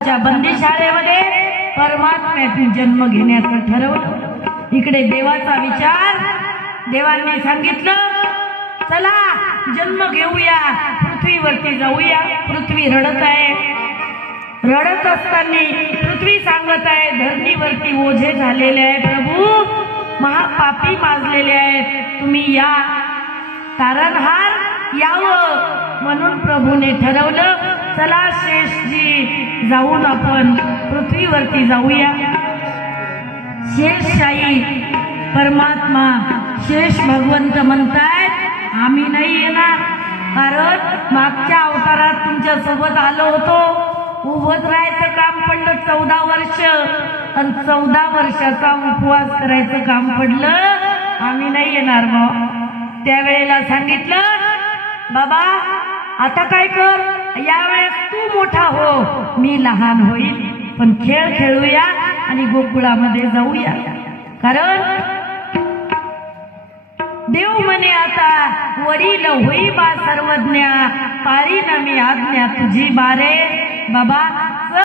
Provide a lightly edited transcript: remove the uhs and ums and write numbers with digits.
बंदीशाळेमध्ये परमात्म्यातून जन्म घेण्याचं ठरवलं। इकडे देवाचा विचार, देवांनी सांगितलं चला जन्म घेऊया, पृथ्वीवरती जाऊया। पृथ्वी रडत आहे, रडत असताना पृथ्वी सांगत आहे धरणीवरती ओझे झालेले आहे, प्रभू महापापी माजलेले आहेत, तुम्ही या, तारणहार यावं। म्हणून प्रभूने ठरवलं चला शेषजी जाऊन आपण पृथ्वीवरती जाऊया। शेषशाही परमात्मा शेष भगवंत म्हणतायत आम्ही नाही येणार, कारण मागच्या अवतारात तुमच्या सोबत आलो होतो, उभंच राहायचं काम पडलं 14 वर्ष, आणि 14 वर्षाचा उपवास करायचं काम पडलं, आम्ही नाही येणार। मग त्यावेळेला सांगितलं बाबा आता काय कर, यावेळेस तू मोठा हो, मी लहान होईल, पण खेळ खेळूया आणि गोकुळामध्ये जाऊया। कारण देव म्हणे आता वरील होई बा सर्वज्ञा, पाळी ना मी आज्ञा तुझी बारे। बाबा